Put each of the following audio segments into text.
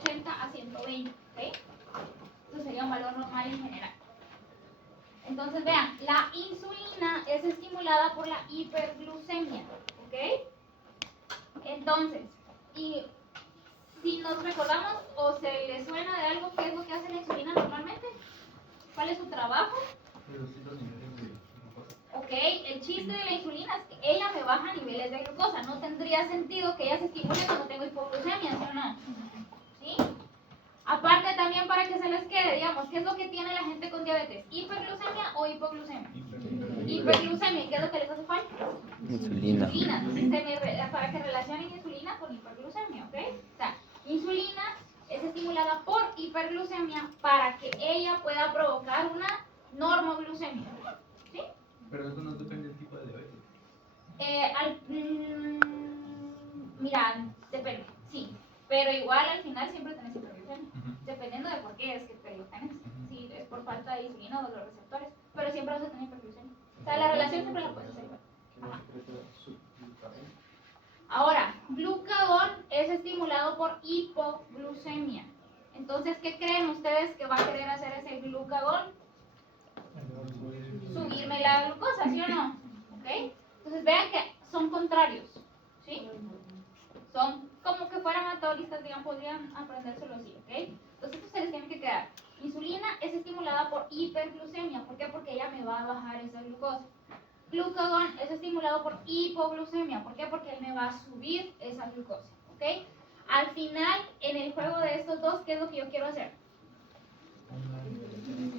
80 a 120, ¿ok? Eso sería un valor normal en general. Entonces, vean, la insulina es estimulada por la hiperglucemia, ¿ok? Entonces, y si nos recordamos o se le suena de algo, ¿qué es lo que hace la insulina normalmente? ¿Cuál es su trabajo? Reducir los niveles de glucosa. Ok, el chiste de la insulina es que ella me baja niveles de glucosa. No tendría sentido que ella se estimule cuando tengo hipoglucemia, ¿sí o no? ¿Sí? Aparte también para que se les quede, digamos, ¿qué es lo que tiene la gente con diabetes? ¿Hiperglucemia o hipoglucemia? Hiperglucemia. ¿Y qué es lo que les hace falta? Insulina. Entonces, para que relacionen insulina con hiperglucemia, ¿ok? O sea, insulina es estimulada por hiperglucemia para que ella pueda provocar una normoglucemia. ¿Sí? Pero eso no depende del tipo de diabetes. Mira, depende, sí. Pero igual al final siempre tenés hiperglucemia. Dependiendo de por qué es que te lo tenés. Si es por falta de insulina o de los receptores. Pero siempre vas a tener hiperglucemia. O sea, la relación siempre la puedes hacer igual. Ajá. Ahora, glucagón es estimulado por hipoglucemia. Entonces, ¿qué creen ustedes que va a querer hacer ese glucagón? Subirme la glucosa, ¿sí o no? ¿Ok? Entonces, vean que son contrarios, ¿sí? Son como que fueran metabolistas, digamos, podrían aprendérselo así, ¿ok? Entonces, esto se les tiene que quedar. Insulina es estimulada por hiperglucemia. ¿Por qué? Porque ella me va a bajar esa glucosa. Glucagón es estimulado por hipoglucemia. ¿Por qué? Porque él me va a subir esa glucosa, ¿ok? Al final, en el juego de estos dos, ¿qué es lo que yo quiero hacer?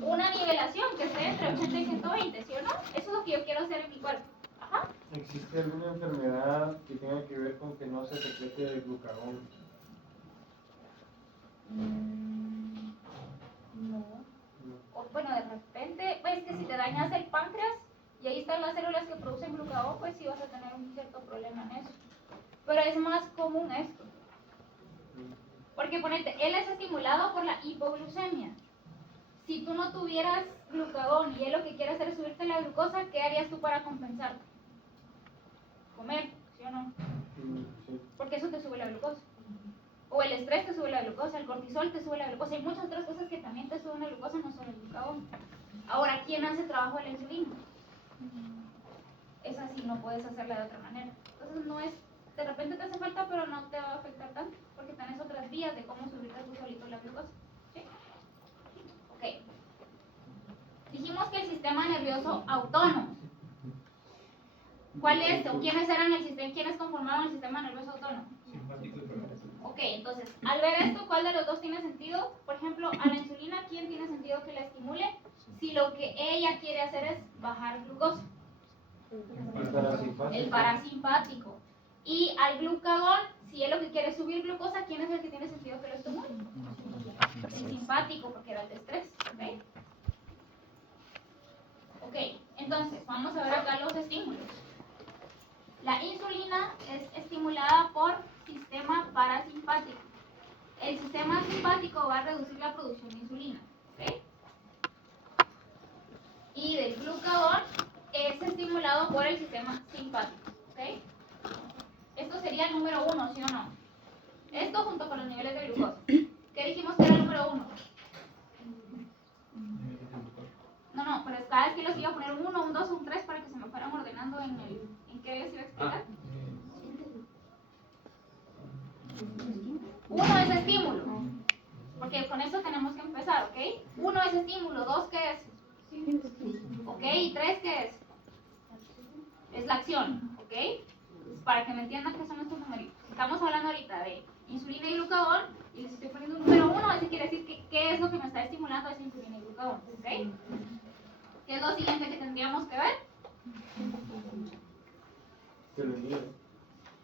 Una nivelación que esté entre 80 y 120, ¿sí o no? Eso es lo que yo quiero hacer en mi cuerpo. Ajá. ¿Existe alguna enfermedad que tenga que ver con que no se secrete el glucagón? No. O, bueno, de repente, pues que si te dañas el páncreas y ahí están las células que producen glucagón, pues sí vas a tener un cierto problema en eso. Pero es más común esto. Porque ponete, él es estimulado por la hipoglucemia. Si tú no tuvieras glucagón y él lo que quiere hacer es subirte la glucosa, ¿qué harías tú para compensarte? Comer, ¿sí o no? Sí. Porque eso te sube la glucosa. O el estrés te sube la glucosa, el cortisol te sube la glucosa. Hay muchas otras cosas que también te suben la glucosa, no solo el glucagón. Ahora, ¿quién hace trabajo de la insulina? Es así, no puedes hacerla de otra manera. Entonces no es, de repente te hace falta, pero no te va a afectar tanto, porque tenés otras vías de cómo subirte tú solito la glucosa. ¿Sí? Ok. Dijimos que el sistema nervioso autónomo. ¿Cuál es? ¿O quiénes eran el sistema? ¿Quiénes conformaban el sistema nervioso autónomo? Simpático y parasimpático. Ok, entonces, al ver esto, ¿cuál de los dos tiene sentido? Por ejemplo, a la insulina, ¿quién tiene sentido que la estimule? Si lo que ella quiere hacer es bajar glucosa. El parasimpático. Y al glucagón, si él lo que quiere es subir glucosa, ¿quién es el que tiene sentido que lo estimule? El simpático, porque era el de estrés. ¿Ok? Ok, entonces, vamos a ver acá los estímulos. La insulina es estimulada por sistema parasimpático. El sistema simpático va a reducir la producción de insulina. ¿Ok? Y del glucagón es estimulado por el sistema simpático. ¿Ok? Esto sería el número 1, ¿sí o no? Esto junto con los niveles de glucosa. ¿Qué dijimos que era el número 1? No, pero cada vez que les iba a poner un 1, un 2, un 3 para que se me fueran ordenando en qué les iba a explicar. 1 es estímulo, porque con eso tenemos que empezar, ¿ok? 1 es estímulo, 2 ¿qué es? ¿Ok? ¿Y 3 qué es? Es la acción, ¿ok? Para que me entiendan qué son estos numeritos. Estamos hablando ahorita de insulina y glucagón, y les estoy poniendo un número 1, eso quiere decir que qué es lo que me está estimulando esa insulina y glucagón, ¿ok? ¿Qué es lo siguiente que tendríamos que ver? ¿Qué lo elimina?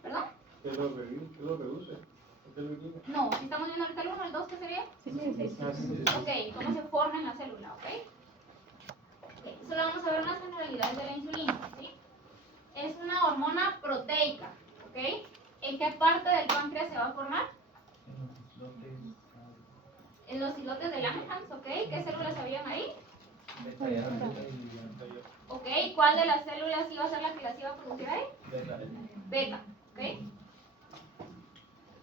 ¿Perdón? ¿Qué lo reduce? ¿Qué lo elimina? No, si estamos viendo ahorita el 1, el 2, ¿qué sería? Ok, cómo se forma en la célula, ¿ok? Solo vamos a ver unas generalidades de la insulina, ¿sí? Es una hormona proteica, ¿ok? ¿En qué parte del páncreas se va a formar? En los islotes de Langerhans, ¿ok? ¿Qué células habían ahí? ¿Ok? ¿Cuál de las células iba a ser la que las iba a producir ahí? Beta, ¿ok?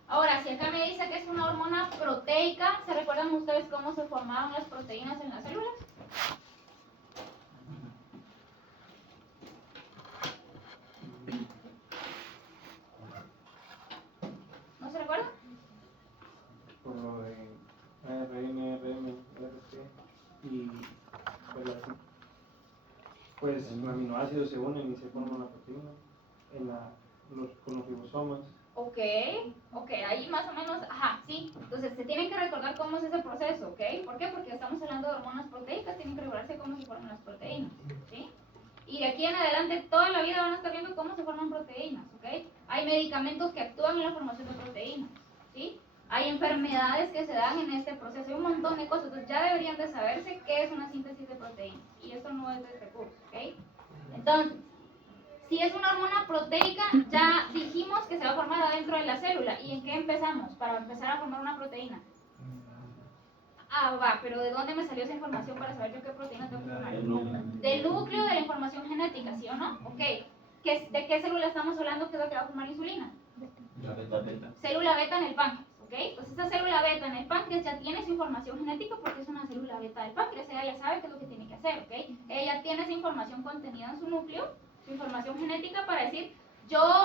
Ahora, si acá me dice que es una hormona proteica, ¿se recuerdan ustedes cómo se formaban las proteínas en las células? ¿No se recuerdan? Por lo de ARN, RM, RT y pues los aminoácidos se unen y se forman una proteína con los ribosomas. Ok, ahí más o menos, ajá, sí. Entonces se tienen que recordar cómo es ese proceso, ¿ok? ¿Por qué? Porque estamos hablando de hormonas proteicas, tienen que recordarse cómo se forman las proteínas, ¿sí? Y de aquí en adelante toda la vida van a estar viendo cómo se forman proteínas, ¿ok? Hay medicamentos que actúan en la formación de proteínas, ¿sí? Hay enfermedades que se dan en este proceso, hay un montón de cosas, entonces ya deberían de saberse qué es una síntesis de proteínas, y esto no es de este curso, ¿ok? Entonces, si es una hormona proteica, ya dijimos que se va a formar adentro de la célula. ¿Y en qué empezamos? Para empezar a formar una proteína. Ah, va, pero ¿de dónde me salió esa información para saber yo qué proteína tengo que formar? Del núcleo de la información genética, ¿sí o no? Ok. ¿De qué célula estamos hablando que es la que va a formar insulina? La beta. Célula beta en el páncreas, ¿ok? Pues esta célula beta en el páncreas ya tiene su información genética porque es una célula beta del páncreas. Ella ya sabe qué es lo que tiene que hacer, ¿ok? Ella ya tiene esa información contenida en su núcleo, su información genética para decir,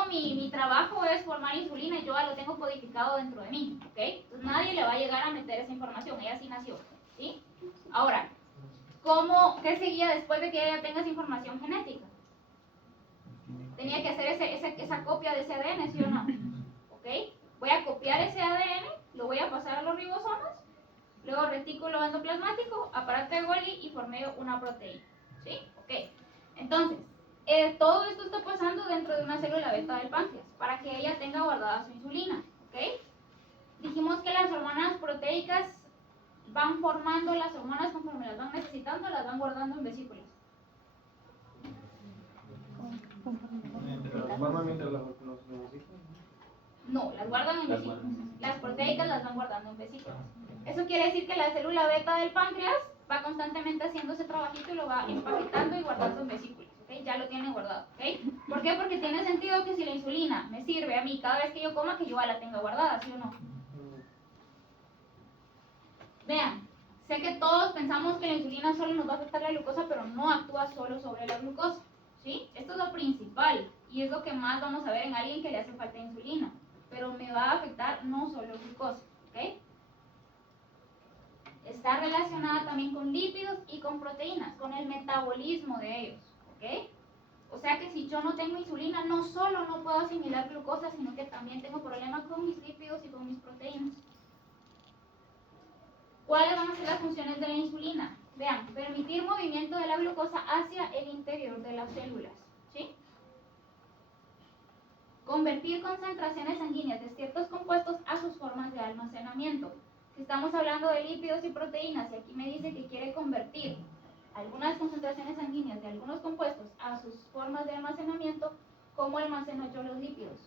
mi trabajo es formar insulina y yo ya lo tengo codificado dentro de mí, ¿ok? Entonces nadie le va a llegar a meter esa información, ella sí nació, ¿sí? Ahora, ¿qué seguía después de que ella tenga esa información genética? Tenía que hacer esa copia de ese ADN, ¿sí o no? ¿Ok? Voy a copiar ese ADN, lo voy a pasar a los ribosomas, luego retículo endoplasmático, aparato de Golgi y formé una proteína, ¿sí? Ok. Entonces, todo esto está pasando dentro de una célula beta del páncreas para que ella tenga guardada su insulina, ¿ok? Dijimos que las hormonas proteicas van formando las hormonas conforme las van necesitando, las van guardando en vesículas. Las forman mientras los necesitan. No, las guardan en vesículas. Las proteicas las van guardando en vesículas. Eso quiere decir que la célula beta del páncreas va constantemente haciendo ese trabajito y lo va empaquetando y guardando en vesículas. ¿Okay? Ya lo tiene guardado. ¿Okay? ¿Por qué? Porque tiene sentido que si la insulina me sirve a mí cada vez que yo coma, que yo ya la tenga guardada, ¿sí o no? Vean, sé que todos pensamos que la insulina solo nos va a afectar la glucosa, pero no actúa solo sobre la glucosa, ¿sí? Esto es lo principal y es lo que más vamos a ver en alguien que le hace falta insulina, pero me va a afectar no solo glucosa, ¿ok? Está relacionada también con lípidos y con proteínas, con el metabolismo de ellos, ¿ok? O sea que si yo no tengo insulina, no solo no puedo asimilar glucosa, sino que también tengo problemas con mis lípidos y con mis proteínas. ¿Cuáles van a ser las funciones de la insulina? Vean, permitir movimiento de la glucosa hacia el interior de las células, ¿sí? Convertir concentraciones sanguíneas de ciertos compuestos a sus formas de almacenamiento. Si estamos hablando de lípidos y proteínas, y aquí me dice que quiere convertir algunas concentraciones sanguíneas de algunos compuestos a sus formas de almacenamiento, ¿cómo almaceno yo los lípidos?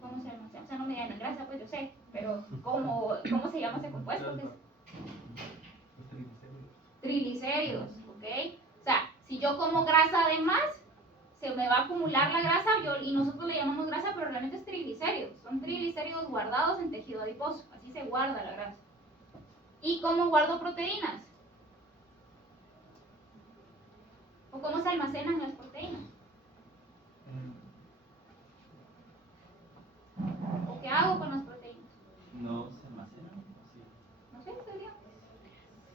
¿Cómo se almacena? O sea, no me digan en grasa, pues yo sé, pero ¿cómo se llama ese compuesto? ¿Qué es? Triglicéridos, ¿ok? O sea, si yo como grasa además, se me va a acumular la grasa y nosotros le llamamos grasa, pero realmente es triglicéridos. Son triglicéridos guardados en tejido adiposo, así se guarda la grasa. ¿Y cómo guardo proteínas? ¿O cómo se almacenan las proteínas? ¿O qué hago con las proteínas? No se almacenan. No sé, ¿sería?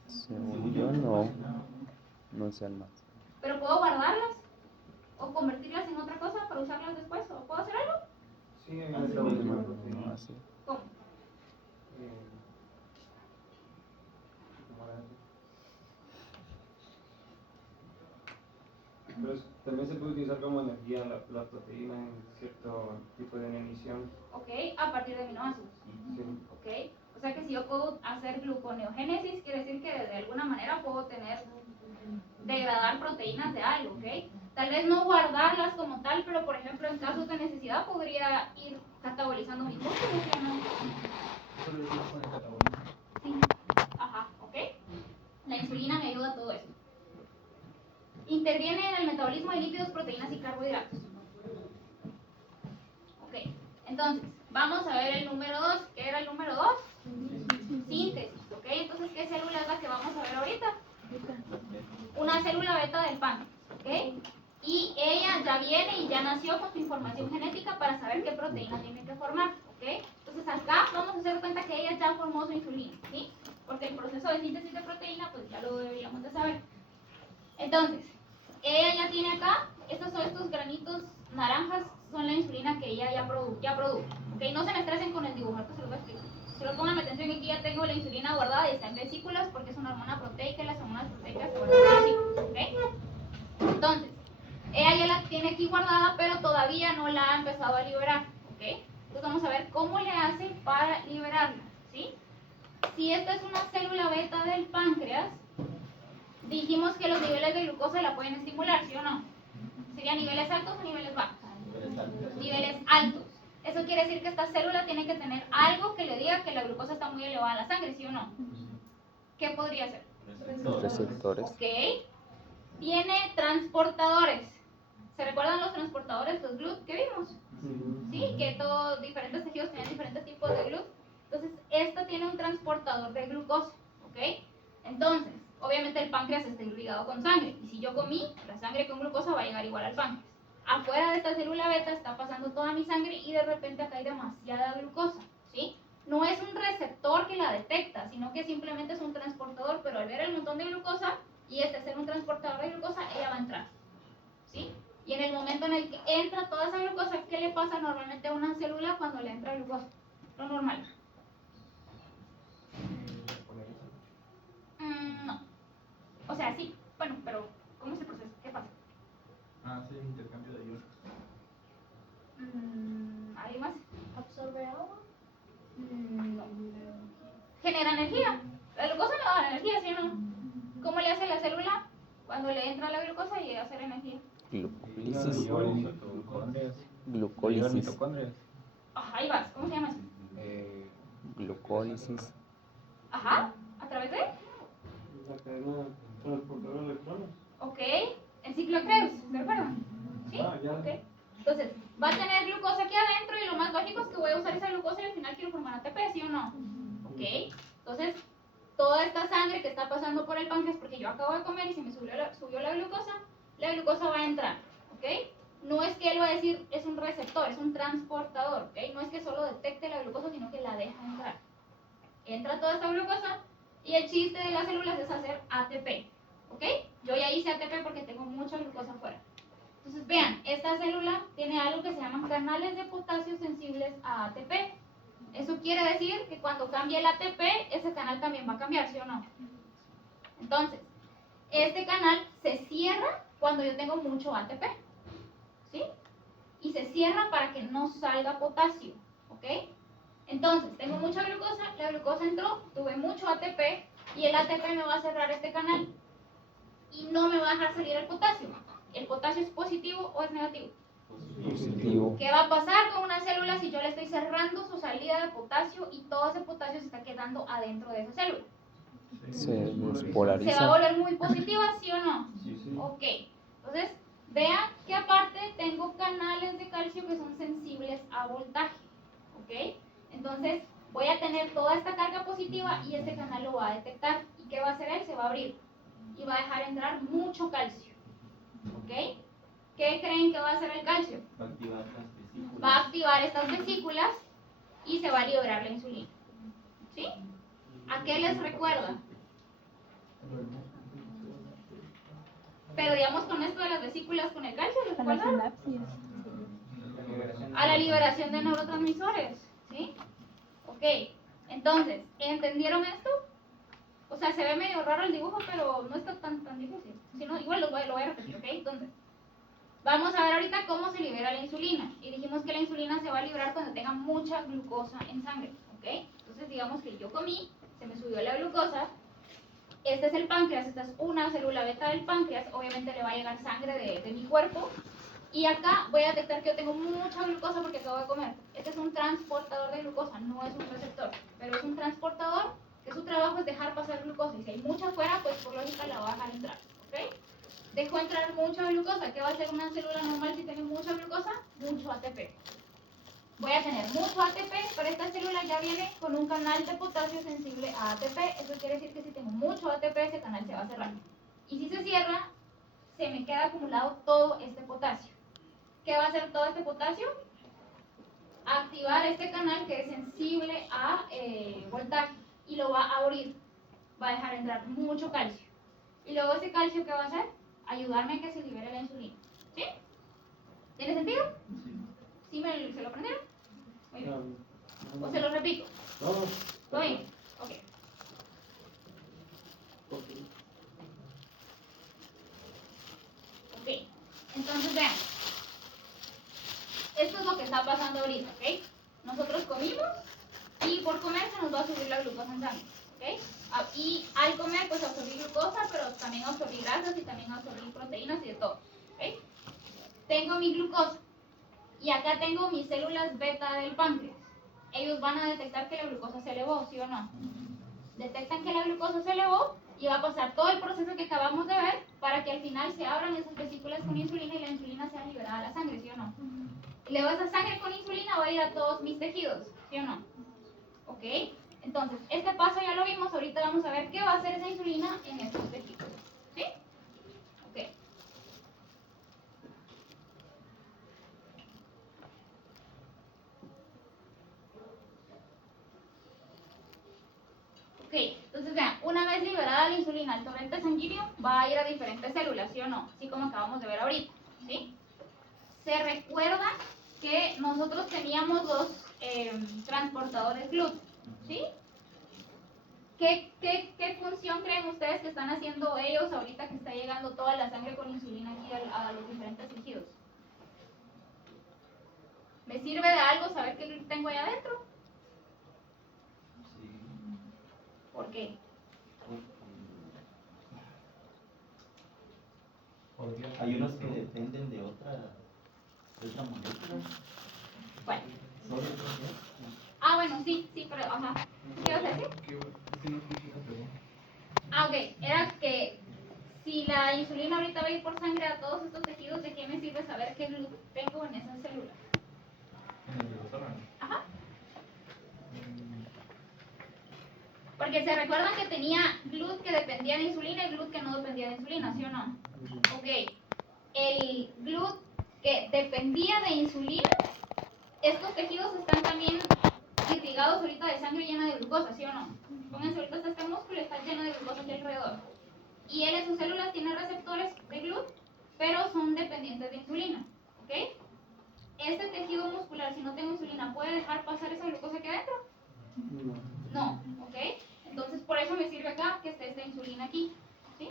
Según yo no se almacena. ¿Pero puedo guardarlas? ¿O convertirlas en otra cosa para usarlas después? ¿O puedo hacer algo? Sí, hay metabolismo de proteínas. Así. ¿Cómo? Pero también se puede utilizar como energía la proteína en cierto tipo de emisión. Ok, a partir de aminoácidos. Sí. Ok, o sea que si yo puedo hacer gluconeogénesis, quiere decir que de alguna manera puedo degradar proteínas de algo, ¿ok? Tal vez no guardarlas como tal, pero por ejemplo en casos de necesidad podría ir catabolizando mis músculos, ¿sí o no? Solo eso con el catabolismo. Sí, ajá, ok. La insulina me ayuda a todo esto. Interviene en el metabolismo de lípidos, proteínas y carbohidratos. Entonces, vamos a ver el número 2. ¿Qué era el número 2? Síntesis, ¿ok? Entonces, ¿qué célula es la que vamos a ver ahorita? Una célula beta del páncreas, ¿ok? Y ella ya viene y ya nació con su información genética para saber qué proteína tiene que formar, ¿ok? Entonces, acá vamos a hacer cuenta que ella ya formó su insulina, ¿sí? Porque el proceso de síntesis de proteína, pues ya lo deberíamos de saber. Entonces, ella ya tiene acá, estos granitos naranjas son la insulina que ella ya produjo, ¿ok? No se me estresen con el dibujo, esto se lo voy a explicar. Solo pongan atención que aquí ya tengo la insulina guardada y está en vesículas porque es una hormona proteica y las hormonas proteicas se guardan en vesículas, ¿ok? Entonces, ella ya la tiene aquí guardada, pero todavía no la ha empezado a liberar, ¿ok? Entonces vamos a ver cómo le hace para liberarla, ¿sí? Si esta es una célula beta del páncreas, dijimos que los niveles de glucosa la pueden estimular, ¿sí o no? ¿Serían niveles altos o niveles bajos? Niveles altos. Eso quiere decir que esta célula tiene que tener algo que le diga que la glucosa está muy elevada en la sangre, ¿sí o no? ¿Qué podría ser? Receptores. Ok. Tiene transportadores. ¿Se recuerdan los transportadores, los GLUT que vimos? Sí, que todos diferentes tejidos tienen diferentes tipos de GLUT. Entonces, esta tiene un transportador de glucosa, ¿ok? Entonces, obviamente el páncreas está irrigado con sangre. Y si yo comí, la sangre con glucosa va a llegar igual al páncreas. Afuera de esta célula beta está pasando toda mi sangre y de repente acá hay demasiada glucosa, ¿sí? No es un receptor que la detecta, sino que simplemente es un transportador, pero al ver el montón de glucosa y este ser un transportador de glucosa, ella va a entrar, ¿sí? Y en el momento en el que entra toda esa glucosa, ¿qué le pasa normalmente a una célula cuando le entra glucosa? Lo normal. No. O sea, sí, bueno, pero ¿cómo es el proceso? ¿Qué pasa? Hace intercambio de iones. ¿Alguien más? ¿Absorbe agua? No. Genera energía. La glucosa no da energía, ¿sí o no? ¿Cómo le hace la célula cuando le entra la glucosa y llega a hacer energía? Glucólisis. Glucólisis. Glucólisis. Mitocondrias. Ajá, ahí vas. ¿Cómo se llama eso? Glucólisis. Ajá, ¿a través de? La cadena transportadora de electrones. Ok, el ciclo de Krebs, ¿se recuerdan? ¿Sí? Ya. Ok. Entonces, va a tener glucosa aquí adentro y lo más lógico es que voy a usar esa glucosa y al final quiero formar ATP, ¿sí o no? Ok. Entonces, toda esta sangre que está pasando por el páncreas porque yo acabo de comer y se me subió la glucosa va a entrar, ¿ok? No es que él va a decir es un receptor, es un transportador, ¿ok? No es que solo detecte la glucosa, sino que la deja entrar. Entra toda esta glucosa y el chiste de las células es hacer ATP, ¿ok? Yo ya hice ATP porque tengo mucha glucosa afuera. Entonces, vean, esta célula tiene algo que se llaman canales de potasio sensibles a ATP. Eso quiere decir que cuando cambie el ATP, ese canal también va a cambiar, ¿sí o no? Entonces, este canal se cierra cuando yo tengo mucho ATP, ¿sí? Y se cierra para que no salga potasio, ¿ok? Entonces, tengo mucha glucosa, la glucosa entró, tuve mucho ATP y el ATP me va a cerrar este canal y no me va a dejar salir el potasio. ¿El potasio es positivo o es negativo? Positivo. ¿Qué va a pasar con una célula si yo le estoy cerrando su salida de potasio y todo ese potasio se está quedando adentro de esa célula? Se ¿Se va a despolariza. volver muy positiva, sí o no? Sí. Ok. Entonces, vean que aparte tengo canales de calcio que son sensibles a voltaje. ¿Ok? Entonces, voy a tener toda esta carga positiva y este canal lo va a detectar. ¿Y qué va a hacer él? Se va a abrir y va a dejar entrar mucho calcio. ¿Ok? ¿Qué creen que va a hacer el calcio? Va a activar las vesículas. Va a activar estas vesículas y se va a liberar la insulina. ¿Sí? ¿A qué les recuerda? Pero digamos con esto de las vesículas con el calcio, ¿les A la recuerdan? sinapsis. A la liberación de neurotransmisores. ¿Sí? Ok. Entonces, ¿entendieron esto? O sea, se ve medio raro el dibujo, pero no está tan difícil. Si no, igual lo voy a repetir, ¿ok? Entonces, vamos a ver ahorita cómo se libera la insulina. Y dijimos que la insulina se va a liberar cuando tenga mucha glucosa en sangre, ¿ok? Entonces, digamos que yo comí, se me subió la glucosa. Este es el páncreas, esta es una célula beta del páncreas. Obviamente le va a llegar sangre de mi cuerpo. Y acá voy a detectar que yo tengo mucha glucosa porque acabo de comer. Este es un transportador de glucosa, no es un receptor. Pero es un transportador que su trabajo es dejar pasar glucosa. Y si hay mucha afuera, pues por lógica la va a dejar entrar, ¿ok? Dejo entrar mucha glucosa. ¿Qué va a hacer una célula normal si tiene mucha glucosa? Mucho ATP. voy a tener mucho ATP, pero esta célula ya viene con un canal de potasio sensible a ATP. Eso quiere decir que si tengo mucho ATP, ese canal se va a cerrar. Y si se cierra, se me queda acumulado todo este potasio. ¿Qué va a hacer todo este potasio? Activar este canal que es sensible a voltaje y lo va a abrir. Va a dejar entrar mucho calcio. Y luego ese calcio, ¿qué va a hacer? Ayudarme a que se libere la insulina. ¿Sí? ¿Tiene sentido? ¿Sí se lo aprendieron? Muy bien. ¿O se lo repito? No, no. ¿Todo bien? Ok. Ok. Entonces vean. Esto es lo que está pasando ahorita, ¿ok? Nosotros comimos y por comer se nos va a subir la glucosa en sangre, ¿ok? Y al comer pues absorbí glucosa, pero también absorbí grasas y también absorbí proteínas y de todo, ¿ok? Tengo mi glucosa y acá tengo mis células beta del páncreas. Ellos van a detectar que la glucosa se elevó, ¿sí o no? Detectan que la glucosa se elevó y va a pasar todo el proceso que acabamos de ver para que al final se abran esas vesículas con insulina y la insulina sea liberada a la sangre, ¿sí o no? Y luego esa sangre con insulina va a ir a todos mis tejidos, ¿sí o no? ¿Ok? Entonces, este paso ya lo vimos, ahorita vamos a ver qué va a hacer esa insulina en estos tejidos, ¿sí? Ok. Ok, entonces vean, una vez liberada la insulina al torrente sanguíneo, va a ir a diferentes células, ¿sí o no? Así como acabamos de ver ahorita, ¿sí? Se recuerda que nosotros teníamos los transportadores GLUT, ¿sí? ¿Qué función creen ustedes que están haciendo ellos ahorita que está llegando toda la sangre con insulina aquí a los diferentes tejidos? ¿Me sirve de algo saber qué GLUT tengo allá adentro? Sí. ¿Por qué? Hay unos que dependen de otra molécula. Bueno. ¿Solo eso qué? Ah, bueno, sí, pero, ajá. ¿Qué vas a decir? Ah, ok, era que si la insulina ahorita va a ir por sangre a todos estos tejidos, ¿de qué me sirve saber qué GLUT tengo en esas células? Ajá. Porque se recuerdan que tenía GLUT que dependía de insulina y GLUT que no dependía de insulina, ¿sí o no? Ok, el GLUT que dependía de insulina, estos tejidos están también irrigados ahorita de sangre llena de glucosa, ¿sí o no? Pónganse, ahorita está este músculo y está lleno de glucosa aquí alrededor. Y él en sus células tiene receptores de GLUT, pero son dependientes de insulina, ¿ok? Este tejido muscular, si no tengo insulina, ¿puede dejar pasar esa glucosa aquí adentro? No, ¿ok? Entonces por eso me sirve acá que esté esta insulina aquí, ¿sí?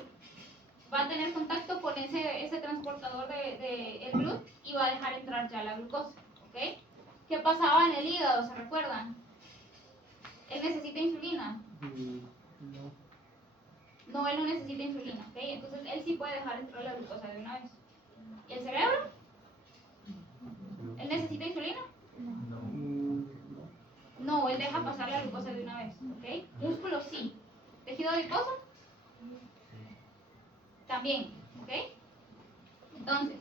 Va a tener contacto con ese transportador de el GLUT y va a dejar entrar ya la glucosa, ¿ok? ¿Qué pasaba en el hígado? ¿Se recuerdan? Él necesita insulina. No, él no necesita insulina, ¿ok? Entonces él sí puede dejar entrar la glucosa de una vez. ¿Y el cerebro? ¿Él necesita insulina? No, él deja pasar la glucosa de una vez, ¿ok? Músculo sí. ¿Tejido adiposo? También, ¿ok? Entonces,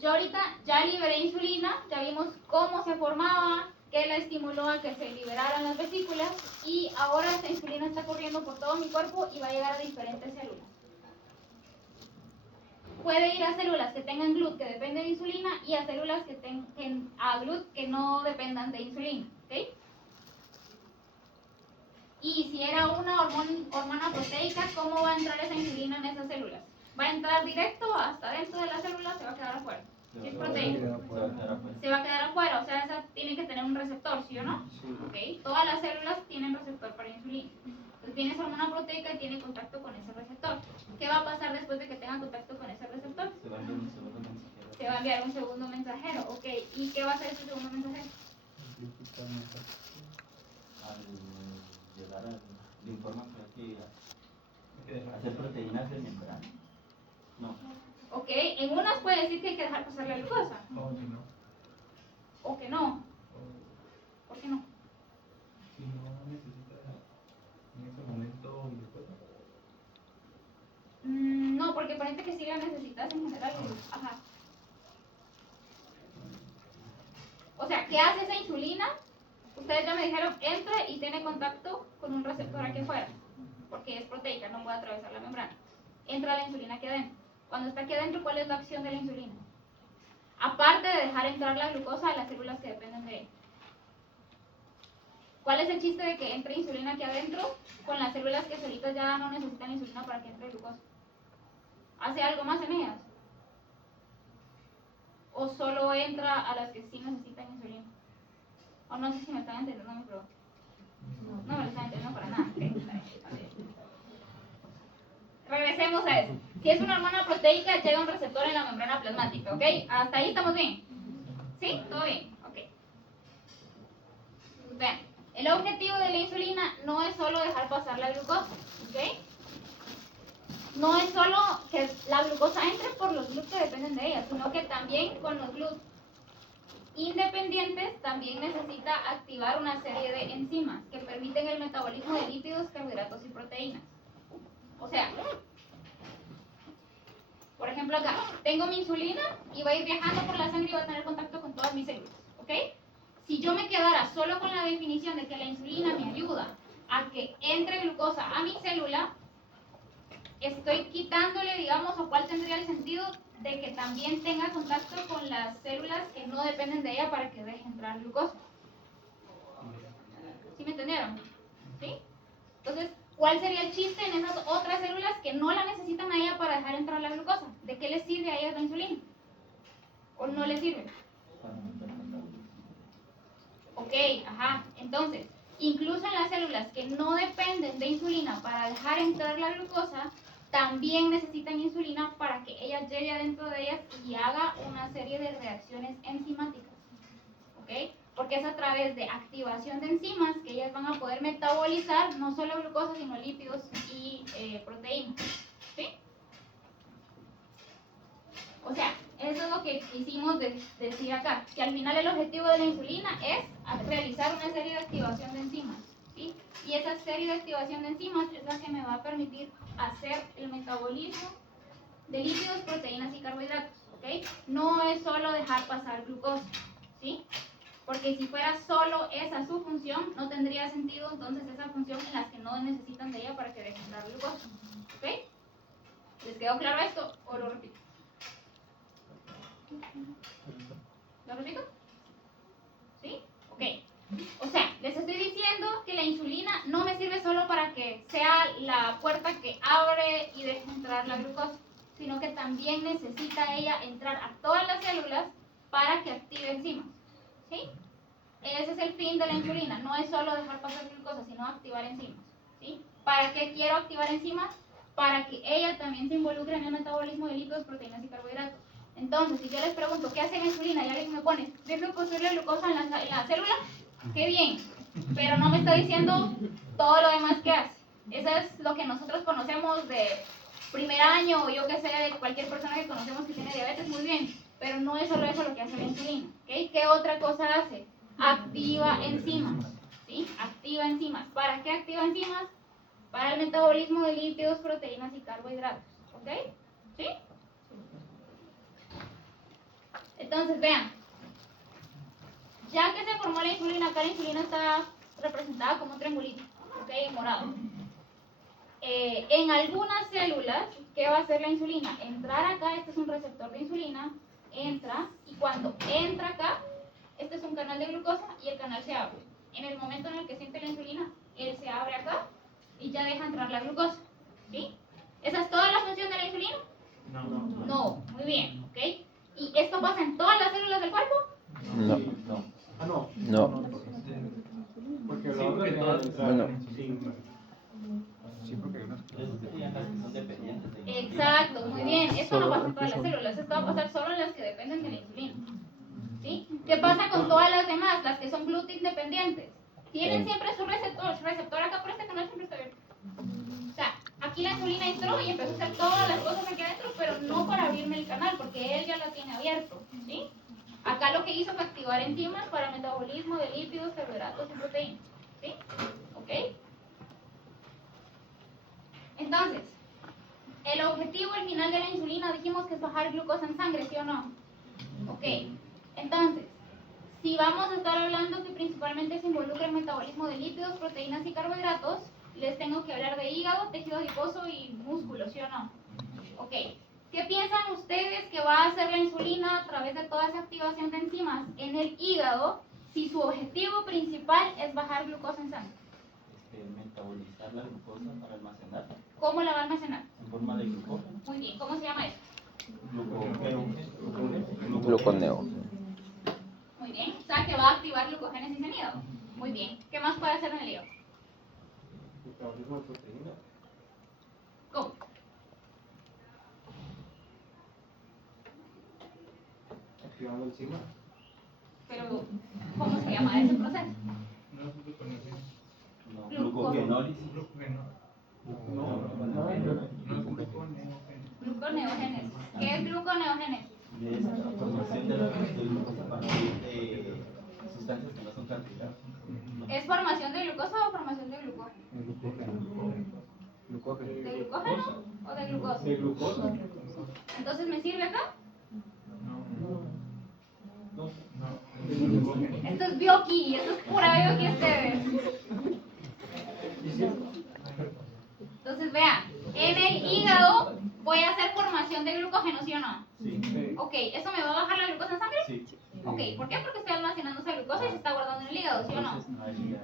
yo ahorita ya liberé insulina, ya vimos cómo se formaba, qué la estimuló a que se liberaran las vesículas y ahora esta insulina está corriendo por todo mi cuerpo y va a llegar a diferentes células. Puede ir a células que tengan GLUT que dependen de insulina y a células que tengan GLUT que no dependan de insulina, ¿ok? Y si era una hormona proteica, ¿cómo va a entrar esa insulina en esas células? ¿Va a entrar directo hasta dentro de la célula o se va a quedar afuera? Si es proteína, se va a quedar afuera, o sea, esa tiene que tener un receptor, ¿sí o no? ¿Ok? Todas las células tienen receptor para insulina. Entonces viene esa hormona proteica y tiene contacto con ese receptor. ¿Qué va a pasar después de que tenga contacto con ese receptor? Se va a enviar un segundo mensajero. Se va a enviar un segundo mensajero, ok. ¿Y qué va a hacer ese segundo mensajero? Al llegar al le informa que hay que hacer proteínas de membrana. No. Ok, en unas puede decir que hay que dejar pasar la glucosa. O que no. ¿Por qué no? Si no necesita en ese momento glucosa. No, porque parece que sí la necesitas en general. Ajá. O sea, ¿qué hace esa insulina? Ustedes ya me dijeron, entra y tiene contacto con un receptor aquí afuera, porque es proteica, no puede atravesar la membrana. Entra la insulina aquí adentro. Cuando está aquí adentro, ¿cuál es la acción de la insulina? Aparte de dejar entrar la glucosa a las células que dependen de ella. ¿Cuál es el chiste de que entre insulina aquí adentro con las células que solitas ya no necesitan insulina para que entre glucosa? ¿Hace algo más en ellas? ¿O solo entra a las que sí necesitan insulina? O no sé si me están entendiendo mi pregunta. No me lo están entendiendo para nada. Regresemos a eso. Si es una hormona proteica, llega a un receptor en la membrana plasmática, ¿ok? ¿Hasta ahí estamos bien? ¿Sí? ¿Todo bien? Ok. Vean, el objetivo de la insulina no es solo dejar pasar la glucosa, ¿ok? No es solo que la glucosa entre por los GLUT que dependen de ella, sino que también con los GLUT independientes también necesita activar una serie de enzimas que permiten el metabolismo de lípidos, carbohidratos y proteínas. O sea, por ejemplo acá, tengo mi insulina y va a ir viajando por la sangre y va a tener contacto con todas mis células, ¿ok? Si yo me quedara solo con la definición de que la insulina me ayuda a que entre glucosa a mi célula, estoy quitándole, digamos, o cuál tendría el sentido de que también tenga contacto con las células que no dependen de ella para que deje entrar glucosa. ¿Sí me entendieron? ¿Sí? Entonces, ¿cuál sería el chiste en esas otras células que no la necesitan a ella para dejar entrar la glucosa? ¿De qué les sirve a ellas la insulina? ¿O no les sirve? Ok, ajá. Entonces, incluso en las células que no dependen de insulina para dejar entrar la glucosa, también necesitan insulina para que ella llegue adentro de ellas y haga una serie de reacciones enzimáticas. ¿Ok? Porque es a través de activación de enzimas que ellas van a poder metabolizar no solo glucosa, sino lípidos y proteínas. ¿Sí? O sea, eso es lo que quisimos decir acá, que al final el objetivo de la insulina es realizar una serie de activación de enzimas, ¿sí? Y esa serie de activación de enzimas es la que me va a permitir hacer el metabolismo de lípidos, proteínas y carbohidratos, ¿ok? No es solo dejar pasar glucosa, ¿sí? Porque si fuera solo esa su función, no tendría sentido entonces esa función en las que no necesitan de ella para que dejen entrar glucosa, ¿ok? ¿Les quedó claro esto o lo repito? ¿Lo repito? ¿Sí? Ok. O sea, les estoy diciendo que la insulina no me sirve solo para que sea la puerta que abre y deje entrar la glucosa, sino que también necesita ella entrar a todas las células para que active enzimas. ¿Sí? Ese es el fin de la insulina. No es solo dejar pasar glucosa, sino activar enzimas. ¿Sí? ¿Para qué quiero activar enzimas? Para que ella también se involucre en el metabolismo de lípidos, proteínas y carbohidratos. Entonces, si yo les pregunto, ¿qué hace la insulina? Y alguien me pone, ¿dejo construir glucosa en la célula? ¡Qué bien! Pero no me está diciendo todo lo demás que hace. Eso es lo que nosotros conocemos de primer año, o yo que sé, de cualquier persona que conocemos que tiene diabetes, muy bien. Pero no es solo eso lo que hace la insulina. ¿Okay? ¿Qué otra cosa hace? Activa enzimas. ¿Sí? Activa enzimas. ¿Para qué activa enzimas? Para el metabolismo de lípidos, proteínas y carbohidratos. ¿Ok? ¿Sí? Entonces, vean, ya que se formó la insulina, acá la insulina está representada como un triangulito, ¿ok? En morado. En algunas células, ¿qué va a hacer la insulina? Entrar acá, este es un receptor de insulina, entra, y cuando entra acá, este es un canal de glucosa y el canal se abre. En el momento en el que siente la insulina, él se abre acá y ya deja entrar la glucosa, ¿sí? ¿Esa es toda la función de la insulina? No, muy bien, ¿ok? ¿Y esto pasa en todas las células del cuerpo? No. Ah, no. No. Porque Sí, la otra porque deja todas- de entrar. Bueno. Sí. Sí, porque hay unas Esos serían las que son dependientes de insulina. Exacto, muy bien. Esto no pasa en todas las Solo- células, esto va a pasar solo en las que dependen de la insulina. ¿Sí? ¿Qué pasa con todas las demás, las que son GLUT independientes? Tienen siempre su receptor acá, por este canal siempre está abierto. O sea, aquí la insulina entró y empezó a hacer todas las cosas aquí adentro, pero no para abrirme el canal, porque él ya lo tiene abierto, ¿sí? Acá lo que hizo fue activar enzimas para el metabolismo de lípidos, carbohidratos y proteínas, ¿sí? ¿Ok? Entonces, el objetivo al final de la insulina dijimos que es bajar glucosa en sangre, ¿sí o no? Ok, entonces, si vamos a estar hablando que principalmente se involucra el metabolismo de lípidos, proteínas y carbohidratos, les tengo que hablar de hígado, tejido adiposo y músculo, ¿sí o no? Ok. ¿Qué piensan ustedes que va a hacer la insulina a través de toda esa activación de enzimas en el hígado si su objetivo principal es bajar glucosa en sangre? Metabolizar la glucosa para almacenarla ¿Cómo la va a almacenar? en forma de glucógeno. Muy bien, ¿cómo se llama eso? Gluconeo. Muy bien, o sea que va a activar glucogénesis en hígado. Muy bien, ¿qué más puede hacer en el hígado? Metabolismo de proteína. ¿Cómo? Activando enzimas. Pero, ¿cómo se llama ese proceso? No es gluconeógenesis. No, glucogenólisis. No es gluconeógenesis. Gluconeogénesis. ¿Qué es gluconeogénesis? De esta formación de la glucosa a partir de sustancias que no son carbohidratos. ¿Es formación de glucosa o formación de glucógeno? Glucógeno. ¿De glucógeno o de glucosa? De glucosa. Entonces, ¿me sirve acá? No. Es glucógeno. Esto es bioqui, esto es pura bioqui ustedes. Entonces, vean, en el hígado voy a hacer formación de glucógeno, ¿sí o no? Sí. Ok, ¿eso me va a bajar la glucosa en sangre? Sí. Ok, ¿por qué? Porque estoy almacenando esa glucosa y se está guardando en el hígado, ¿sí o no? Entonces no haría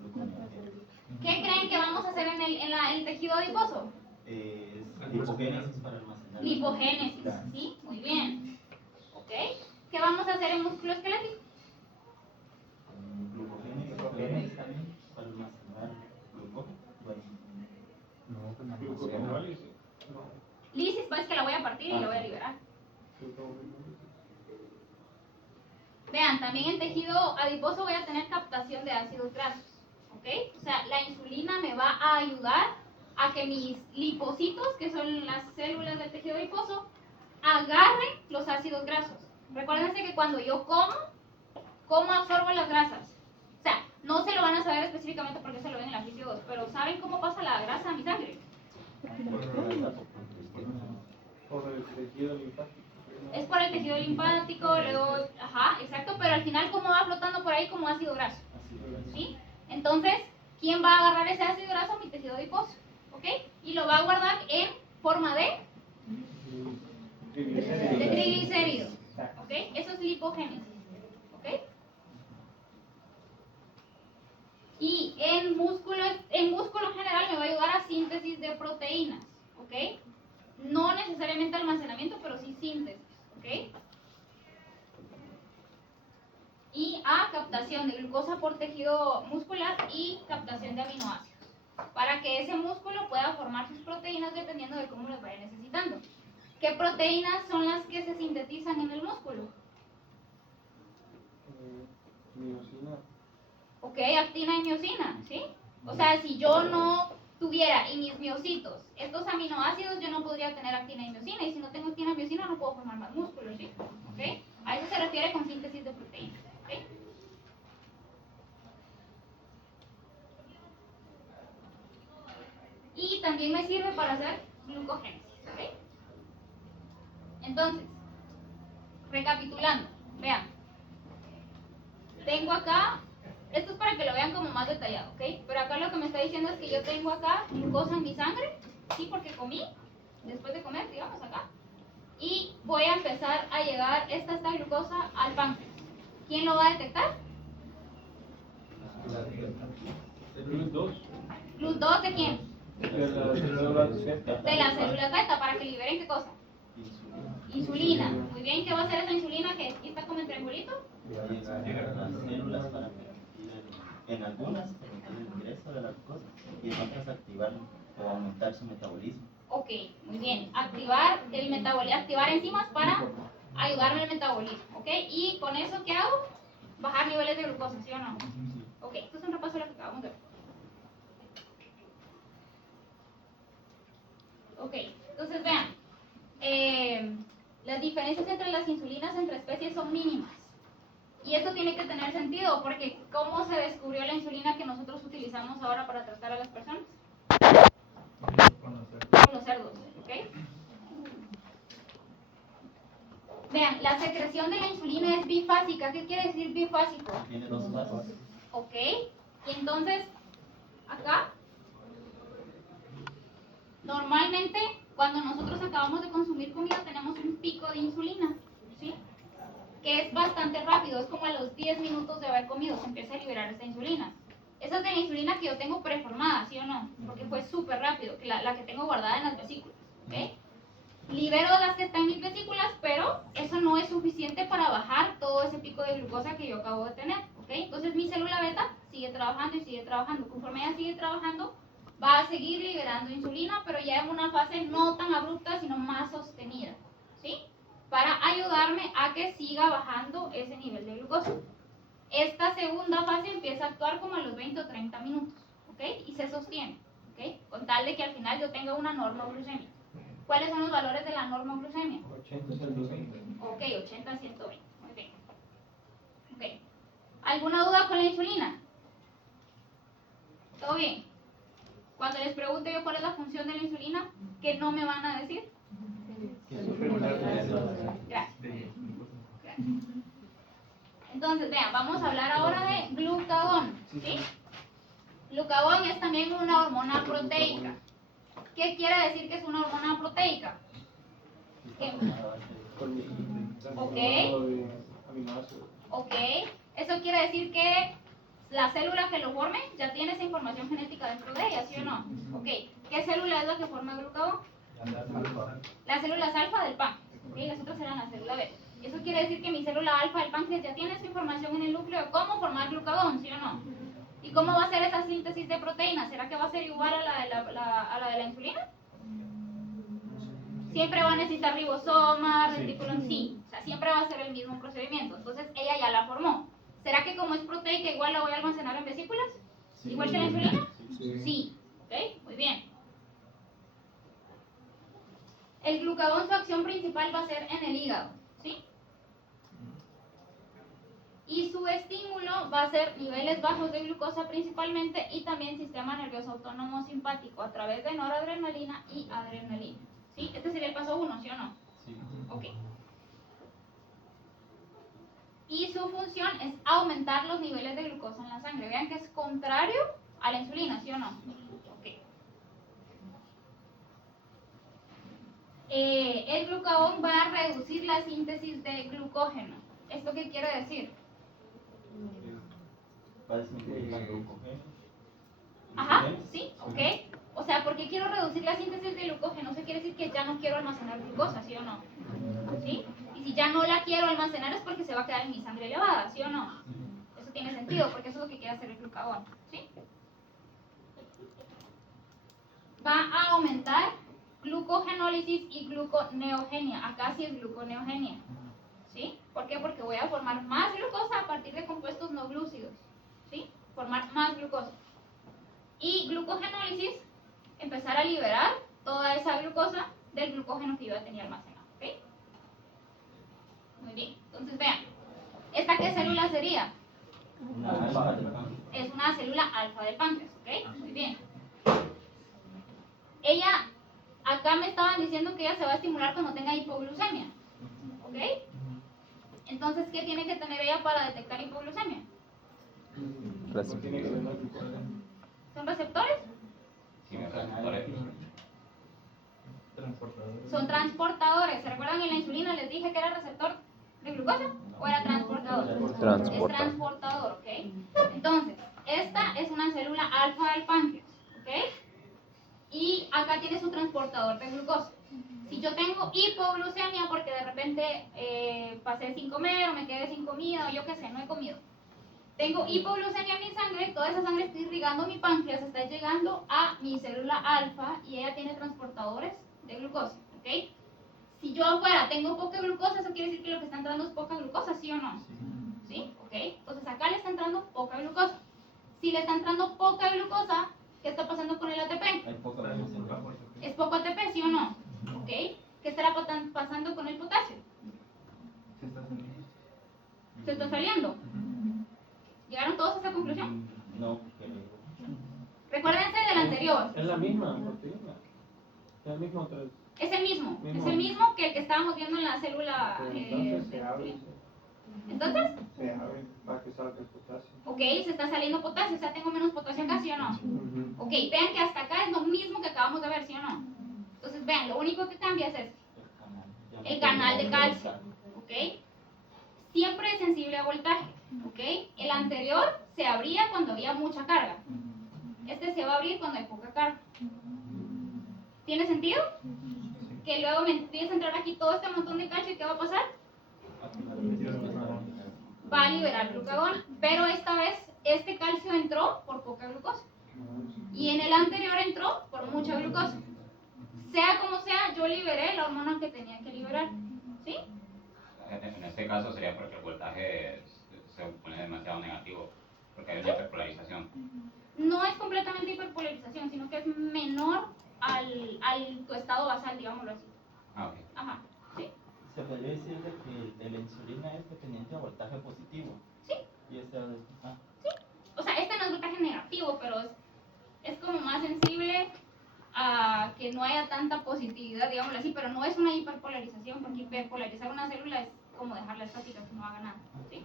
gluconeogénesis. ¿Qué creen que vamos a hacer en el tejido adiposo? Es lipogénesis para almacenar. Lipogénesis, ¿sí? Muy bien. ¿Ok? ¿Qué vamos a hacer en músculo esquelético? Glucogénesis también para almacenar glucógeno. Bueno, Glucogenólisis. No. Lisis, pues que la voy a partir y la voy a liberar. Vean, también en tejido adiposo voy a tener captación de ácidos grasos, ¿ok? O sea, la insulina me va a ayudar a que mis lipocitos, que son las células del tejido adiposo, agarren los ácidos grasos. Recuérdense que cuando yo como, ¿cómo absorbo las grasas? O sea, no se lo van a saber específicamente porque se lo ven en la física 2, pero ¿saben cómo pasa la grasa a mi sangre? Por el tejido linfático. Es por el tejido linfático, luego, ajá, exacto, pero al final ¿cómo va flotando por ahí como ácido graso? ¿Sí? Entonces, ¿quién va a agarrar ese ácido graso? Mi tejido adiposo, ¿ok? Y lo va a guardar en forma de triglicéridos, ¿ok? Eso es lipogénesis, ¿ok? Y en músculo en general me va a ayudar a síntesis de proteínas, ¿ok? No necesariamente almacenamiento, pero sí síntesis, ¿ok? Y a captación de glucosa por tejido muscular y captación de aminoácidos, para que ese músculo pueda formar sus proteínas dependiendo de cómo las vaya necesitando. ¿Qué proteínas son las que se sintetizan en el músculo? Miosina. Ok, actina y miosina, ¿sí? O sea, si yo no tuviera en mis miocitos estos aminoácidos, yo no podría tener actina y miosina, y si no tengo actina y miosina no puedo formar más músculos, ¿sí? ¿Ok? A eso se refiere con síntesis de proteínas, ¿ok? Y también me sirve para hacer glucogénesis, ¿ok? Entonces, recapitulando, vean, tengo acá, esto es para que lo vean como más detallado, ¿ok? Pero acá lo que me está diciendo es que yo tengo acá glucosa en mi sangre, ¿sí? Porque comí, después de comer, digamos acá, y voy a empezar a llegar esta glucosa al páncreas. ¿Quién lo va a detectar? GLUT2. ¿GLUT2 de quién? De las células beta. De las células beta, para que liberen ¿qué cosa? Insulina. Muy bien, ¿qué va a hacer esa insulina que aquí está como en triangulito? Llegar a las células para permitir en algunas permitir el ingreso de la glucosa y en otras activar o aumentar su metabolismo. Ok, muy bien. Activar el metabolismo, activar enzimas para ayudarme al metabolismo, ¿ok? Y con eso, ¿qué hago? Bajar niveles de glucosa, ¿sí o no? Ok, esto es un repaso de lo que acabamos de ver. Ok, entonces vean, las diferencias entre las insulinas entre especies son mínimas. Y esto tiene que tener sentido, porque ¿cómo se descubrió la insulina que nosotros utilizamos ahora para tratar a las personas? Con los cerdos, ¿ok? Vean, la secreción de la insulina es bifásica. ¿Qué quiere decir bifásico? Tiene dos fases. Ok. Y entonces, acá, normalmente, cuando nosotros acabamos de consumir comida, tenemos un pico de insulina, ¿sí? Que es bastante rápido, es como a los 10 minutos de haber comido, se empieza a liberar esta insulina. Esa es de la insulina que yo tengo preformada, ¿sí o no? Porque fue súper rápido, que la que tengo guardada en las vesículas, ¿ok? Libero las que están en mis vesículas, pero eso no es suficiente para bajar todo ese pico de glucosa que yo acabo de tener, ¿ok? Entonces mi célula beta sigue trabajando y sigue trabajando. Conforme ella sigue trabajando, va a seguir liberando insulina, pero ya en una fase no tan abrupta, sino más sostenida, ¿sí? Para ayudarme a que siga bajando ese nivel de glucosa. Esta segunda fase empieza a actuar como a los 20 o 30 minutos, ¿ok? Y se sostiene, ¿ok? Con tal de que al final yo tenga una normoglucemia. ¿Cuáles son los valores de la normoglucemia? 80, 120. Ok, 80 a 120. Muy bien. Ok. ¿Alguna duda con la insulina? ¿Todo bien? Cuando les pregunte yo cuál es la función de la insulina, ¿qué no me van a decir? Gracias. Gracias. Entonces, vean, vamos a hablar ahora de glucagón, ¿sí? Glucagón es también una hormona proteica. ¿Qué quiere decir que es una hormona proteica? ¿Qué? Con mi Ok. de aminoácidos. Ok, eso quiere decir que la célula que lo forme ya tiene esa información genética dentro de ella, ¿sí o no? Ok, ¿qué célula es la que forma el glucagón? Las células alfa del páncreas, ¿ok? Las otras serán las células beta. Eso quiere decir que mi célula alfa del páncreas ya tiene esa información en el núcleo de cómo formar glucagón, ¿sí o no? ¿Y cómo va a ser esa síntesis de proteínas? ¿Será que va a ser igual a la de la insulina? Siempre va a necesitar ribosomas, reticulum, sí. O sea, siempre va a ser el mismo procedimiento. Entonces, ella ya la formó. ¿Será que como es proteica, igual la voy a almacenar en vesículas? ¿Igual que la insulina? Sí. ¿Ok? Muy bien. El glucagón, su acción principal va a ser en el hígado, ¿sí? Y su estímulo va a ser niveles bajos de glucosa principalmente y también sistema nervioso autónomo simpático a través de noradrenalina y adrenalina. ¿Sí? Este sería el paso 1, ¿sí o no? Sí. Ok. Y su función es aumentar los niveles de glucosa en la sangre. Vean que es contrario a la insulina, ¿sí o no? Ok. El glucagón va a reducir la síntesis de glucógeno. ¿Esto qué quiere decir? Parece que glucógeno. Ajá, sí, ok. O sea, ¿por qué quiero reducir la síntesis de glucógeno? Eso quiere decir que ya no quiero almacenar glucosa, ¿sí o no? ¿Sí? Y si ya no la quiero almacenar es porque se va a quedar en mi sangre elevada, ¿sí o no? Eso tiene sentido, porque eso es lo que quiere hacer el glucagón, ¿sí? Va a aumentar glucogenólisis y gluconeogenia. Acá sí es gluconeogenia, ¿sí? ¿Por qué? Porque voy a formar más glucosa a partir de compuestos no glúcidos, ¿sí? Formar más glucosa. Y glucogenólisis, empezar a liberar toda esa glucosa del glucógeno que yo ya tenía almacenado, ¿ok? Muy bien, entonces vean, ¿esta qué célula sería? Una alfa del páncreas. Es una célula alfa del páncreas, ¿ok? Muy bien. Ella, acá me estaban diciendo que ella se va a estimular cuando tenga hipoglucemia, ¿ok? Entonces, ¿qué tiene que tener ella para detectar hipoglucemia? ¿Son receptores? Son transportadores. ¿Se recuerdan en la insulina les dije que era receptor de glucosa? ¿O era transportador? Es transportador, ¿ok? Entonces, esta es una célula alfa del páncreas, ¿ok? Y acá tiene su transportador de glucosa. Si yo tengo hipoglucemia porque de repente pasé sin comer o me quedé sin comida o yo qué sé, no he comido. Tengo hipoglucemia en mi sangre, toda esa sangre está irrigando mi páncreas, está llegando a mi célula alfa y ella tiene transportadores de glucosa, ¿ok? Si yo afuera tengo poca glucosa, eso quiere decir que lo que está entrando es poca glucosa, ¿sí o no? ¿Sí? ¿Ok? Entonces acá le está entrando poca glucosa. Si le está entrando poca glucosa, ¿qué está pasando con el ATP? Hay poca glucosa. ¿Es poco ATP, sí o no? ¿Ok? ¿Qué estará pasando con el potasio? ¿Se está saliendo? ¿Llegaron todos a esa conclusión? No, Recuérdense del anterior. Es la misma proteína. Es el mismo Es el mismo que el que estábamos viendo en la célula. Pero entonces se abre, Entonces, se abre para que salga el potasio. ok, se está saliendo potasio, o sea, tengo menos potasio acá, ¿sí o no? Ok, vean que hasta acá es lo mismo que acabamos de ver, ¿sí o no? Entonces, vean, lo único que cambia es este, el canal de calcio, ¿ok? Siempre es sensible a voltaje, ¿ok? El anterior se abría cuando había mucha carga. Este se va a abrir cuando hay poca carga. ¿Tiene sentido? Que luego me empieza a entrar aquí todo este montón de calcio y ¿qué va a pasar? Va a liberar glucagón, pero esta vez este calcio entró por poca glucosa y en el anterior entró por mucha glucosa. Sea como sea, yo liberé la hormona que tenía que liberar, ¿sí? En este caso sería porque el voltaje se pone demasiado negativo, porque hay una hiperpolarización. No es completamente hiperpolarización, sino que es menor al tu estado basal, digámoslo así. Ah, ok. Ajá, ¿sí? Se podría decir de que la insulina es dependiente de voltaje positivo. Sí. Y esta O sea, este no es voltaje negativo, pero es como más sensible a que no haya tanta positividad, digámoslo así, pero no es una hiperpolarización, porque hiperpolarizar una célula es como dejarla estática, que no haga nada, ¿sí?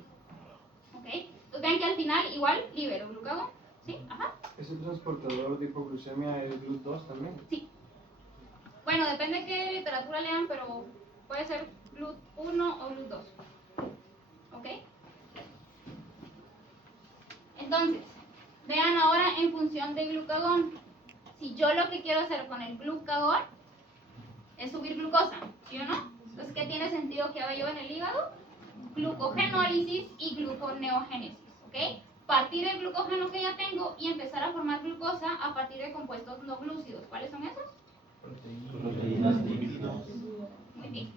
¿Ok? Entonces vean que al final igual libero glucagón, ¿sí? Ajá. ¿Ese transportador de hipoglucemia es GLUT2 también? Sí. Bueno, depende de qué literatura lean, pero puede ser GLUT1 o GLUT2. ¿Ok? Entonces, vean ahora en función de glucagón. Si yo lo que quiero hacer con el glucagón es subir glucosa, ¿sí o no? Entonces, ¿qué tiene sentido que haga yo en el hígado? Glucogenólisis y gluconeogénesis, ¿ok? Partir el glucógeno que ya tengo y empezar a formar glucosa a partir de compuestos no glúcidos. ¿Cuáles son esos? proteínas lípidos. Muy bien.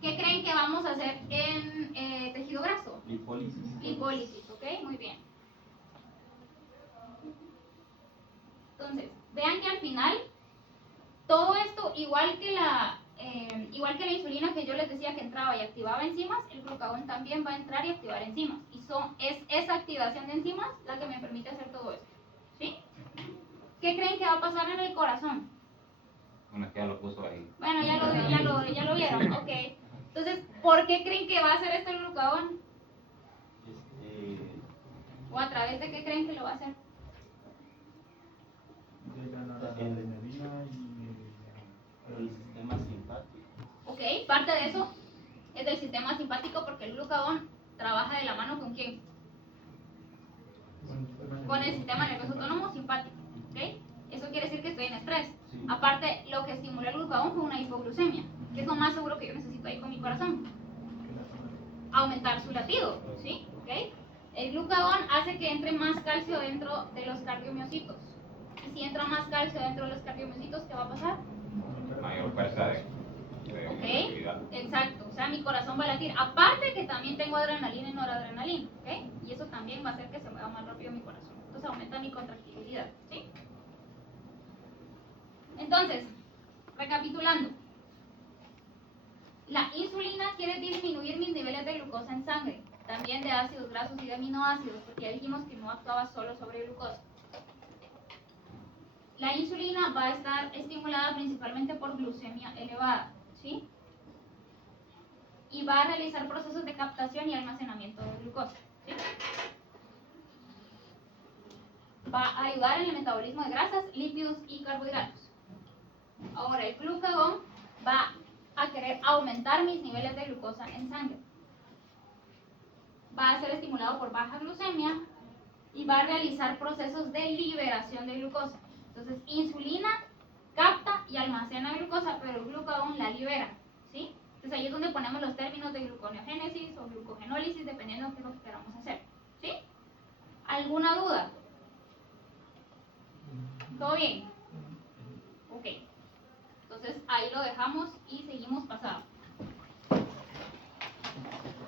¿Qué creen que vamos a hacer en tejido graso? Lipólisis. Lipólisis, ¿ok? Muy bien. Entonces, vean que al final, todo esto, igual que la insulina que yo les decía que entraba y activaba enzimas, el glucagón también va a entrar y activar enzimas. Y es esa activación de enzimas la que me permite hacer todo esto. ¿Sí? ¿Qué creen que va a pasar en el corazón? Bueno, es que ya lo puso ahí. Bueno, ya lo vieron, ok. Entonces, ¿por qué creen que va a hacer esto el glucagón? ¿O a través de qué creen que lo va a hacer? Llega la adrenalina El sistema simpático. Ok, parte de eso es del sistema simpático porque el glucagón trabaja de la mano ¿con quién? Con el sistema nervioso autónomo simpático, ¿ok? Eso quiere decir que estoy en estrés. Sí. Aparte, lo que estimuló el glucagón fue una hipoglucemia, que es lo más seguro que yo necesito ahí con mi corazón. Aumentar su latido, ¿sí? ¿Ok? El glucagón hace que entre más calcio dentro de los cardiomiocitos. Y si entra más calcio dentro de los cardiomiocitos, ¿qué va a pasar? Mayor fuerza de actividad. Ok, exacto, o sea, mi corazón va a latir. Aparte que también tengo adrenalina y noradrenalina, ¿ok? Y eso también va a hacer que se mueva más rápido mi corazón. Entonces aumenta mi contractilidad, ¿sí? Entonces, recapitulando. La insulina quiere disminuir mis niveles de glucosa en sangre, también de ácidos grasos y de aminoácidos, porque ya dijimos que no actuaba solo sobre glucosa. La insulina va a estar estimulada principalmente por glucemia elevada, ¿sí? Y va a realizar procesos de captación y almacenamiento de glucosa, ¿sí? Va a ayudar en el metabolismo de grasas, lípidos y carbohidratos. Ahora, el glucagón va a querer aumentar mis niveles de glucosa en sangre. Va a ser estimulado por baja glucemia y va a realizar procesos de liberación de glucosa. Entonces, insulina capta y almacena glucosa, pero el glucagón la libera, ¿sí? Entonces ahí es donde ponemos los términos de gluconeogénesis o glucogenólisis, dependiendo de qué es lo que queramos hacer, ¿sí? ¿Alguna duda? ¿Todo bien? Ok. Entonces ahí lo dejamos y seguimos pasando.